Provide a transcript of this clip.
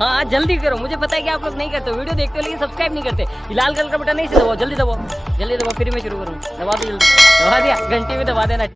हाँ जल्दी करो, मुझे पता है कि आप लोग नहीं करते, वीडियो देखते हो लेकिन सब्सक्राइब नहीं करते। लाल कलर का बटन नहीं से दबाओ, जल्दी दबाओ, जल्दी दबाओ, फिर मैं शुरू करूँ। दबा दो जल्दी, दबा दिया, घंटी में दबा देना।